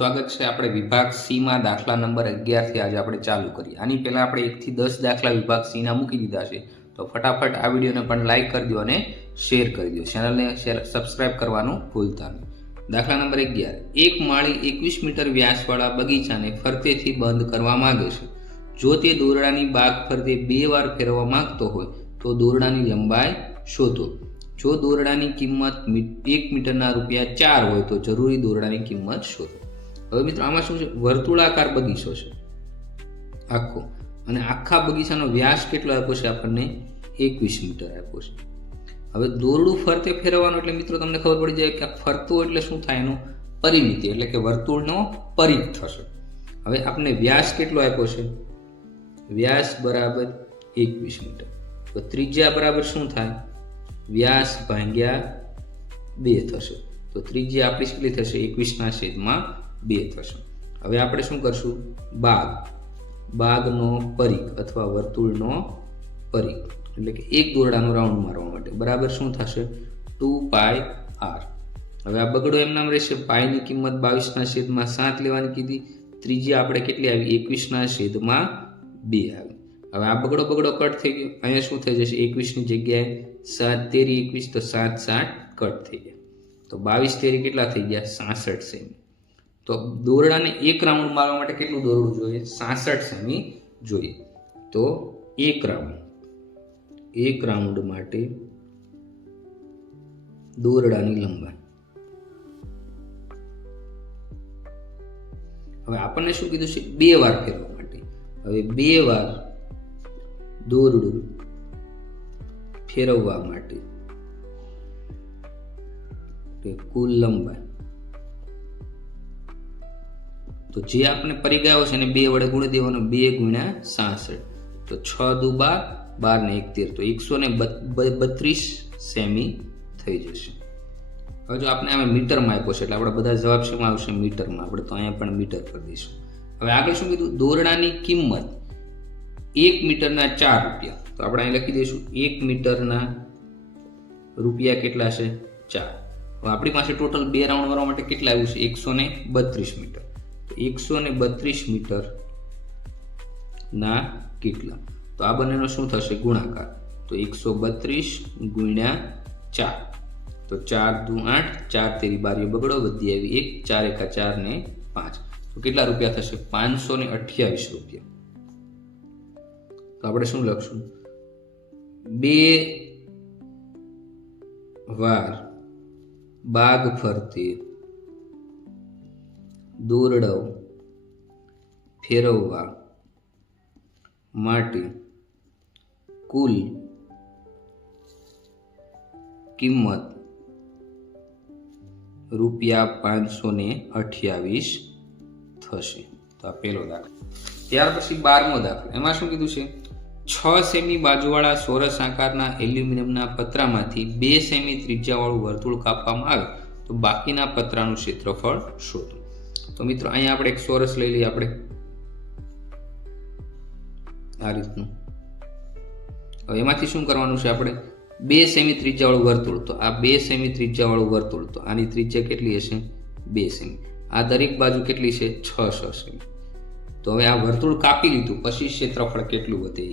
સ્વાગત છે। આપણે વિભાગ સી માં દાખલા નંબર 11 થી આજે આપણે ચાલુ કરીએ। આની પહેલા આપણે 1 થી 10 દાખલા વિભાગ સી ના મૂકી દીધા છે, તો ફટાફટ આ વિડિયોને પણ લાઈક કરી દો અને શેર કરી દો। ચેનલને સબસ્ક્રાઇબ કરવાનું ભૂલતા નહીં। દાખલા નંબર 11, એક માળી 21 મીટર વ્યાસવાળા બગીચાને ફરતેથી બંધ કરવા માંગે છે। જો તે દોરડાની બાગ ફરતે 2 વાર ફેરવવા માંગતો હોય તો દોરડાની લંબાઈ શોધો। જો દોરડાની કિંમત 1 મીટરના ₹4 હોય તો જરૂરી દોરડાની કિંમત શોધો। હવે મિત્રો આમાં શું છે, વર્તુળાકાર બગીચો છે આખો, અને આખા બગીચાનો વ્યાસ કેટલો આપ્યો છે આપણને 21 મીટર આપ્યો છે। હવે દોરડું ફરતે ફેરવવાનું એટલે મિત્રો તમને ખબર પડી જાય કે ફરતો એટલે શું થાય, એનું પરિમિતિ એટલે કે વર્તુળનો પરિઘ થશે। હવે આપણે વ્યાસ કેટલો આપ્યો છે, વ્યાસ બરાબર 21 મીટર, તો ત્રિજ્યા બરાબર શું થાય, વ્યાસ ભાગ્યા 2 થશે। તો ત્રિજ્યા આપણી કેટલી થશે, 21/2 થશે। હવે આપણે શું કરશું, બાગનો પરિઘ અથવા વર્તુળનો પરિઘ એટલે કે એક દોરડાનો રાઉન્ડ મારવા માટે બરાબર શું થશે, 2πr। હવે આ બગડો એમ નામ રહેશે, પાઈની કિંમત 22/7 લેવાની કીધી, ત્રિજ્યા આપણે કેટલી આવી, 21/2 આવી। હવે આ બગડો કટ થઈ ગયો, અહીંયા શું થઈ જશે, 21 ની જગ્યાએ 7 તેરી 21, તો 7 7 કટ થઈ ગયા, તો 22 તેરી કેટલા થઈ ગયા, 66 સેમી। તો દોરડાને એક રાઉન્ડ મારવા માટે કેટલું દોરડું જોઈએ, 66 સેમી જોઈએ। તો એક રાઉન્ડ માટે દોરડાની લંબાઈ, હવે આપણને શું કીધું છે, 2 વાર ફેરવવા માટે। હવે 2 વાર દોરડું ફેરવવા માટે કુલ લંબાઈ, તો જે આપણે પરિઘ આવ્યો છે એને 2 વડે ગુણી દેવાનો, 2 × 66, તો 6 દુ 12, 12 ને 1 13, તો 132 સેમી થઈ જશે। હવે જો આપણે આમાં મીટરમાં આપ્યો છે એટલે આપણે બધા જવાબ શેમાં આવશે, મીટરમાં, આપણે તો અહીંયા પણ મીટર કરી દઈશું। હવે આગળ શું કીધું, દોરડાની કિંમત 1 મીટરના ₹4, તો આપણે અહીં લખી દઈશું 1 મીટરના રૂપિયા કેટલા છે, 4। હવે આપણી પાસે ટોટલ 2 રાઉન્ડ મારવા માટે કેટલા આવ્યું છે, 132 મીટર, તો 132 મીટર ના કેટલા, તો આ બંનેનો શું થશે, ગુણાકાર, તો 132 × 4, તો 4 દુ 8, 4 તેરી 12 બગડો, વધી આવી 1, 4 એકા 4 ને 5, તો કેટલા રૂપિયા થશે, ₹528। તો આપણે શું લખશું, 2 વાર બાગ ફરતે દોરડો ફેરવવા માટે કુલ કિંમત ₹528 થશે। તો આ પહેલો દાખલો। ત્યાર પછી 12મો દાખલો, એમાં શું કીધું છે, 6 સેમી બાજુવાળા ચોરસ આકારના એલ્યુમિનિયમના પતરામાંથી 2 સેમી ત્રિજ્યાવાળું વર્તુળ કાપવામાં આવે તો બાકીના પતરાનું ક્ષેત્રફળ શોધો। તો મિત્રો અહીંયા આપણે એક ચોરસ લઈ લઈએ, આપણે આ રીતનું। હવે એમાંથી શું કરવાનું છે, આપણે 2 સેમી ત્રિજ્યાવાળું વર્તુળ, તો આ 2 સેમી ત્રિજ્યાવાળું વર્તુળ, તો આની ત્રિજ્યા કેટલી હશે, 2 સેમી, આ દરેક બાજુ કેટલી છે, 6 સેમી। તો હવે આ વર્તુળ કાપી લીધું પછી ક્ષેત્રફળ કેટલું વધે,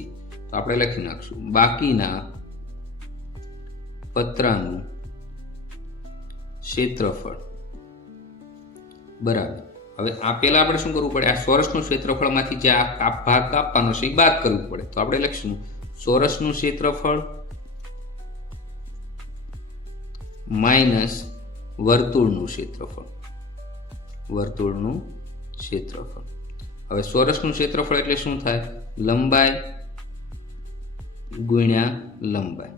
તો આપણે લખી નાખશું, બાકીના પતરાનું ક્ષેત્રફળ બરાબર। હવે આ પહેલા આપણે શું કરવું પડે, આ ચોરસનું ક્ષેત્રફળમાંથી જે આ ભાગ કાપવાનો છે એ બાદ કરવું પડે, તો આપણે લખીશું ચોરસનું ક્ષેત્રફળ માઇનસ વર્તુળનું ક્ષેત્રફળ, હવે ચોરસનું ક્ષેત્રફળ એટલે શું થાય, લંબાઈ ગુણ્યા લંબાઈ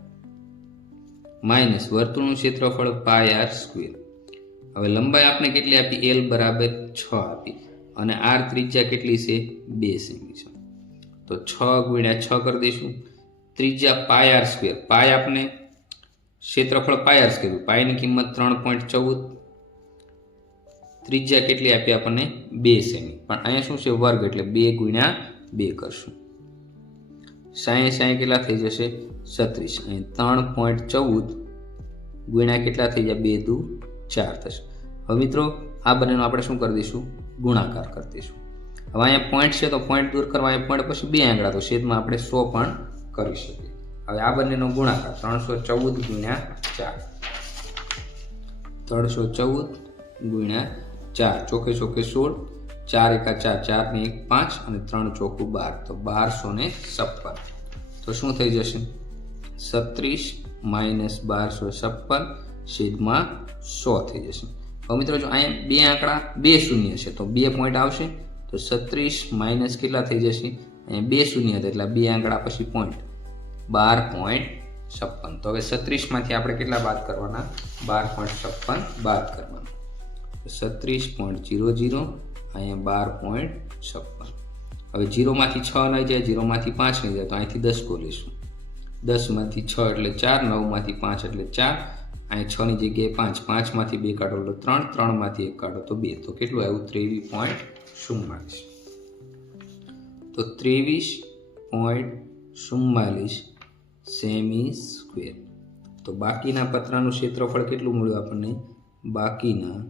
માઇનસ વર્તુળનું ક્ષેત્રફળ πr²। હવે લંબાઈ આપણે કેટલી આપી, L બરાબર 6 આપી, અને r ત્રિજ્યા કેટલી છે, 2 સેમી છે, તો 6 × 6 કરી દઈશું, ત્રિજ્યા πr², પાય આપણે ક્ષેત્રફળ πr², પાયની કિંમત 3.14, ત્રિજ્યા કેટલી આપી આપણને, 2 સેમી, પણ અહીંયા શું છે, વર્ગ એટલે 2 × 2 કરશું, 60 કેટલા થઈ જશે, 36, અહીં 3.14 ગુણ્યા કેટલા થઈ જાય, 2 દુ 4 થશે। હવે મિત્રો આ બંનેનો આપણે શું કરી દઈશું, ગુણાકાર કરી દઈશું. હવે અહીંયા પોઈન્ટ છે તો પોઈન્ટ દૂર કરવા અહીંયા પોઈન્ટ પછી 2 આંકડા, તો છેદમાં આપણે 100 પણ કરી શકીએ. હવે આ બંનેનો ગુણાકાર 314 ગુણ્યા 4, 314 ગુણ્યા 4, ચોકે ચોકે 16, 4 એકા 4, 4 ને 1 5 અને 3 ચોકું 12, તો 1256. તો શું થઈ જશે? 36 માઇનસ 1256 છેદમાં 100 થઈ જશે. હવે મિત્રો જો અહીંયા 2 આંકડા 2 શૂન્ય છે તો 2 પોઈન્ટ આવશે, તો 36 માઇનસ કેટલા થઈ જશે? અહીંયા 2 શૂન્ય હતા એટલે 2 આંકડા પછી પોઈન્ટ 12.56. તો હવે 36 માંથી આપણે કેટલા બાદ કરવાના? 12.56 બાદ કરવાના. 36.00 અહીંયા 12.56. હવે 0 માંથી 6 નહીં જાય, 0 માંથી 5 નહીં જાય, તો અહીંથી 10 ખોલીશું. 10 માંથી 6 એટલે 4, 9 માંથી 5 એટલે 4, અહીં 6 ની જગ્યાએ 5, 5 માંથી 2 કાઢો તો 3, 3 માંથી 1 કાઢો તો 2, તો કેટલું આવ્યું? 23.44. તો 23.44 સેમી સ્ક્વેર. તો બાકીના પતરાનું ક્ષેત્રફળ કેટલું મળ્યું આપણને? બાકીના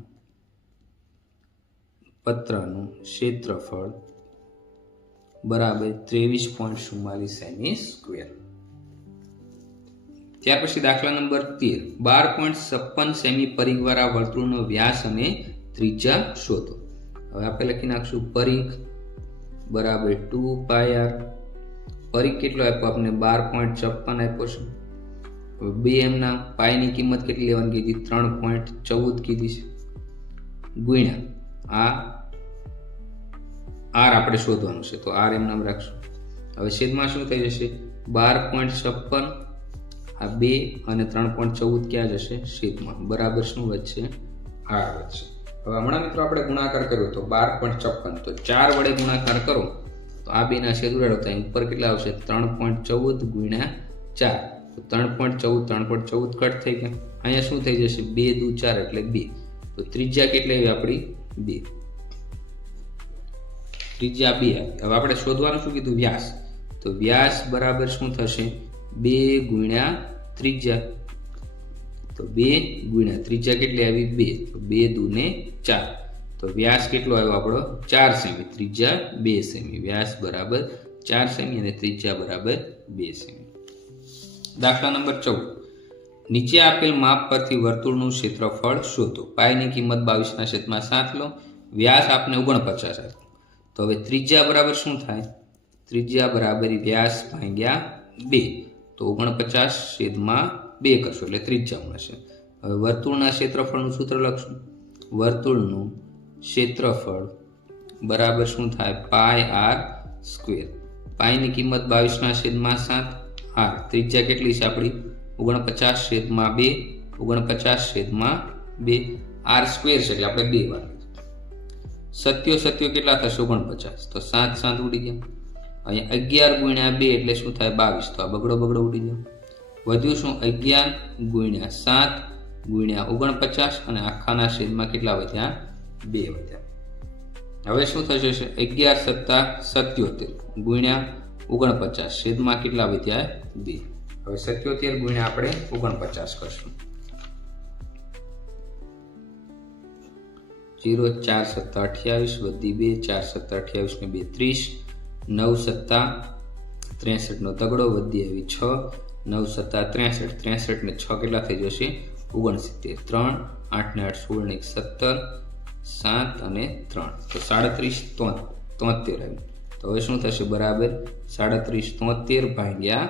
પતરાનું ક્ષેત્રફળ બરાબર 23.44 સેમી સ્ક્વેર. ત્યાર પછી દાખલા નંબર 13, 12.56 સેમી પરિઘવાળા વર્તુળનો વ્યાસ અને ત્રિજ્યા શોધો. હવે આપણે લખી નાખશું પરિઘ બરાબર 2πr. પરિઘ કેટલો આપ્યો આપણે? 12.56 આપ્યો છે. હવે 2m ના પાઈની કિંમત કેટલી લેવાની કીધી? 3.14 કીધી છે, ગુણ્યા આ r આપણે શોધવાનું છે, તો r એમ નામ રાખશું. હવે છેદમાં શું થઈ જશે? 12.56, આ 2 અને 3.14 ક્યાં જશે? છેદમાં. બરાબર શું વધશે? r વધશે. હવે હમણાં મિત્રો આપણે ગુણાકાર કર્યો તો 12.56, તો 4 વડે ગુણાકાર કરો તો આ બેના છેદ ઉડાડો તો ઉપર કેટલા આવશે? 3.14 ગુણ્યા 4, તો 3.14 કટ થઈ ગયા. અહીંયા શું થઈ જશે? 2 દુ 4 એટલે 2, તો ત્રિજ્યા કેટલી આવી આપણી? 2. ત્રિજ્યા 2. હવે આપણે શોધવાનું શું કીધું? વ્યાસ. તો વ્યાસ બરાબર શું થશે? 2 ગુણ્યા ત્રિજ્યા. તો 2 ગુણ્યા ત્રિજ્યા કેટલી આવી? 2, તો 2 દુ ને 4, તો વ્યાસ કેટલો આવ્યો આપણો? 4 સેમી, ત્રિજ્યા 2 સેમી. વ્યાસ બરાબર 4 સેમી અને ત્રિજ્યા બરાબર 2 સેમી. દાખલા નંબર 14, નીચે આપેલ માપ પરથી વર્તુળનું ક્ષેત્રફળ શોધો. પાઈની કિંમત 22/7 લો, વ્યાસ આપને 49 આપ્યો. તો હવે ત્રિજ્યા બરાબર શું થાય? ત્રિજ્યા બરાબર વ્યાસ ભાગ્યા 2, તો 49/2 કરશો એટલે ત્રિજ્યા મળશે. હવે વર્તુળના ક્ષેત્રફળનું સૂત્ર લખશું. વર્તુળનું ક્ષેત્રફળ બરાબર શું થાય? પાય r સ્ક્વેર. પાઈની કિંમત 22/7, r ત્રિજ્યા કેટલી છે આપણી? 49/2, 49/2, r સ્ક્વેર છે એટલે આપણે 2 વાર. સત્યો કેટલા થશે? 49, તો 7 7 ઉડી ગયા. અહીંયા 11 ગુણ્યા 2 એટલે શું થાય? 22, તો આ બગડો ઉડી ગયો. વધ્યું શું? 11 ગુણ્યા 7 ગુણ્યા 49 અને આખાના છેદમાં કેટલા વધ્યા? 2 વધ્યા. હવે શું થશે? 11 સત્તા 77 ગુણ્યા 49 છેદમાં કેટલા વધ્યા? 2. હવે 77 ગુણ્યા આપણે 49 કરશું. 0 4 સત્તા 28 વધી 2, 4 સત્તા 28 ને 2 30, 9 સત્તા 63 નો તગડો વધી આવી 6, 9 સત્તા 63, 63 ને 6 કેટલા થઈ જશે? 69, 3 8 ને 8 16 ને 17, 7 અને 3, તો 37 73 આવ્યું. તો હવે શું થશે? બરાબર 37 73 ભાગ્યા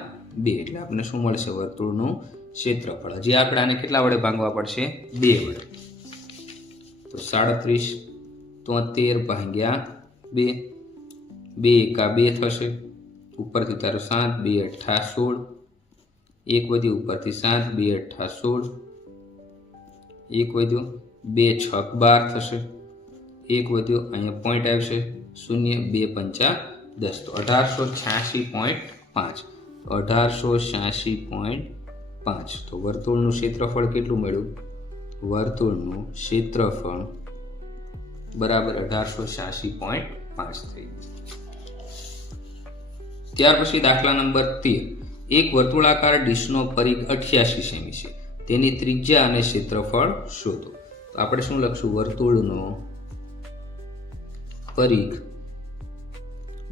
2 એટલે આપણને શું મળશે? વર્તુળનું ક્ષેત્રફળ. હજી આપણે આને કેટલા વડે ભાગવા પડશે? 2 વડે. તો 37 73 ભાગ્યા 2, 2 એકા 2 થશે, ઉપરથી તારો 7, 2 8 16, 1 વધ્યું ઉપરથી 7, 2 8 16, 1 વધ્યું, 2 6 12 થશે, 1 વધ્યો, અહીંયા પોઈન્ટ આવશે 0, 2 5 10, તો 1886.5, 1886.5. તો વર્તુળનું ક્ષેત્રફળ કેટલું મળ્યું? વર્તુળનું ક્ષેત્રફળ બરાબર 1886.5 થઈ ગયું. ત્યાર પછી દાખલા નંબર 13, એક વર્તુળાકાર ડીશનો પરિઘ 88 સેમી છે, તેની ત્રિજ્યા અને ક્ષેત્રફળ શોધો. તો આપણે શું લખશું? વર્તુળનો પરિઘ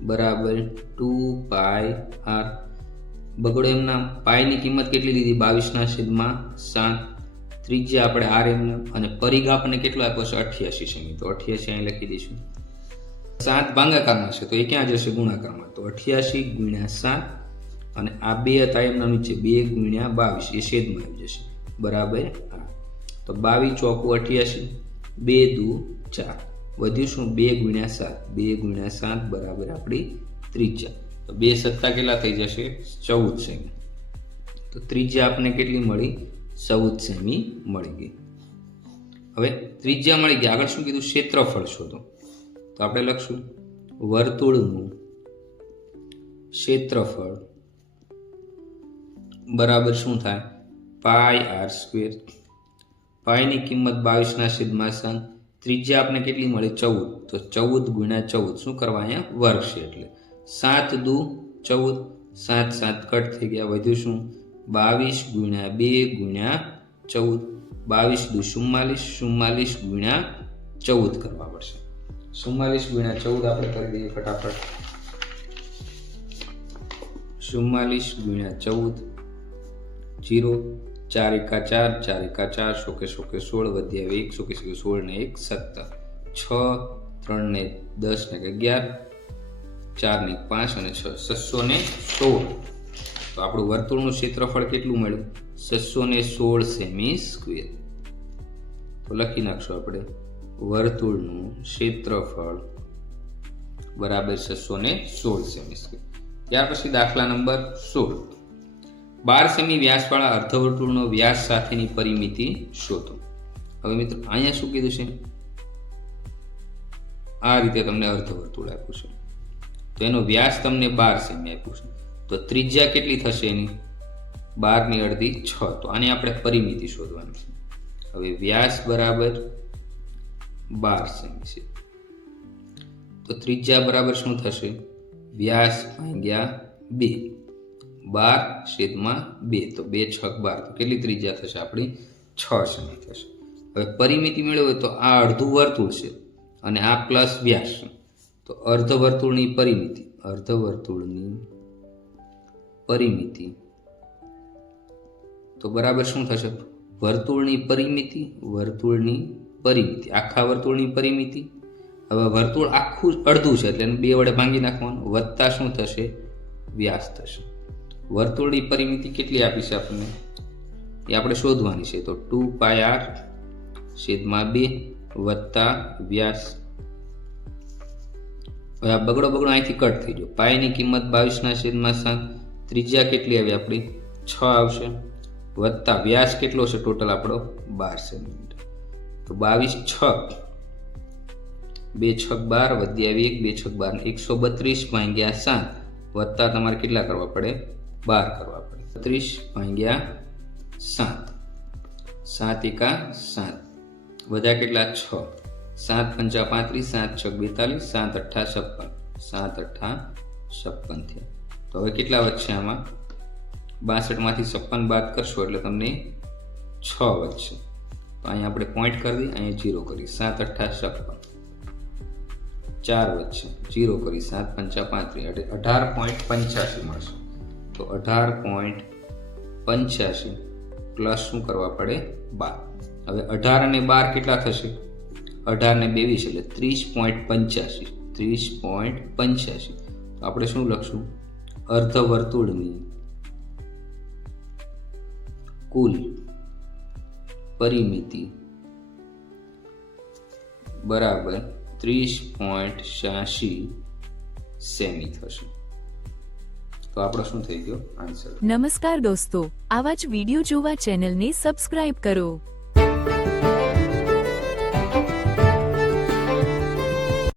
બરાબર 2πr. બગડો એમના પાયની કિંમત કેટલી લીધી 22/7. ત્રિજ્યા આપણે આર એમને અને પરિઘ આપણને કેટલો આપ્યો છે 88 સેમી. તો 88 અહીં લખી દઈશું. 7 ભાગાકારમાં છે તો એ ક્યાં જશે ગુણાકારમાં. તો 88 ગુણ્યા 7 અને આ 2 હતા એમના નીચે 2 ગુણ્યા 22 એ છેદમાં આવી જશે બરાબર 8. તો 22 ચોકું 88 2 દુ 4 વધ્યું શું 2 ગુણ્યા 7 2 ગુણ્યા 7 બરાબર આપણી ત્રિજ્યા. તો 2 સત્તા કેટલા થઈ જશે 14 સેમી. તો ત્રિજ્યા આપણને કેટલી મળી 14 સેમી મળી ગઈ. હવે ત્રિજ્યા મળી ગઈ, આગળ શું કીધું ક્ષેત્રફળ શોધો. તો આપણે લખશું વર્તુળનું ક્ષેત્રફળ બરાબર શું થાય πr². પાયની કિંમત 22/7. ત્રિજ્યા આપણે કેટલી મળી 14. તો 14 ગુણ્યા 14 શું કરવા અહીંયા વર્ગ છે એટલે 7 દુ 14 7 7 કટ થઈ ગયા વધ્યું શું 22 ગુણ્યા 2 ગુણ્યા 14 22 દુ 44 44 ગુણ્યા 14 કરવા પડશે. 44 ગુણ્યા 14 આપણે કરી દઈએ ફટાફટ. 44 ગુણ્યા 14 0 4 એકા 4 4 એકા 4 શોકે શોકે 16 વધ્યા 1 શોકે શોકે 16 ને 1 17 6 3 ને 10 ને 11 4 ને 5 અને 6 616. તો આપણું વર્તુળનું ક્ષેત્રફળ કેટલું મળ્યું 616 સેમી સ્ક્વેર. તો લખી નાખશું આપણે વર્તુળનું ક્ષેત્રફળ બરાબર 616 સેમી સ્ક્વેર. ત્યાર પછી દાખલા નંબર 16. 12 સેમી વ્યાસવાળા અર્ધવર્તુળનો વ્યાસ સાથેની પરિમિતિ શોધો. હવે મિત્રો અહીંયા શું કીધું છે આ રીતે તમને અર્ધવર્તુળ આપ્યું છે તો એનો વ્યાસ તમને 12 સેમી આપ્યું છે. તો ત્રિજ્યા કેટલી થશે એની 12 ની અડધી 6. તો આની આપણે પરિમિતિ શોધવાની છે. હવે વ્યાસ બરાબર 12 સેમી છે તો ત્રિજ્યા બરાબર શું થશે વ્યાસ ભાગ્યા 2 12/2 તો 2 6 12 તો કેટલી ત્રિજ્યા થશે આપણી 6 સેમી થશે. હવે પરિમિતિ મેળવો તો આ અડધું વર્તુળ છે અને આ પ્લસ વ્યાસ છે. તો અર્ધવર્તુળની પરિમિતિ તો બરાબર શું થશે વર્તુળની પરિમિતિ આખા વર્તુળની પરિમિતિ. હવે વર્તુળ આખું અડધું છે એટલે 2 વડે ભાંગી નાખવાનું વત્તા શું થશે વ્યાસ થશે. વર્તુળની પરિમિતિ કેટલી આપી છે આપણને એ આપણે શોધવાની છે. તો 2πr/2 વત્તા વ્યાસ. હવે આ બગડો અહીંથી કટ થઈ ગયો. પાયની કિંમત 22/7. ત્રિજ્યા કેટલી આવી આપણી 6 આવશે વત્તા વ્યાસ કેટલો છે ટોટલ આપણો 12 સેમી. તો 22 6 2 6 12 વધ્યા 1 2 6 12 132/7 વત્તા તમારે કેટલા કરવા પડે 12 કરવા પડે 32/7 7 એકા 7 વધ્યા કેટલા 6 7 5 35 7 6 42 7 8 56 થયા. તો હવે કેટલા વધશે આમાં 62 માંથી 56 બાદ કરશો એટલે તમને 6 વધશે. તો અહીંયા આપણે પોઈન્ટ કરી દઈએ અહીંયા 0 કરી 7 8 56 4 વધશે 0 કરી 7 5 35 18.85 મળશે. તો 18.85 પ્લસ શું કરવા પડે 12. હવે 18 અને 12 કેટલા થશે 18 ને 22 એટલે 30.85 30.85. તો આપણે શું લખશું અર્ધવર્તુળની કુલ પરિમિતિ બરાબર 30.86 સેમી થશે. તો આપણો શું થઈ ગયો આન્સર. નમસ્કાર દોસ્તો, આવા જ વિડિયો જોવા ચેનલને સબસ્ક્રાઇબ કરો.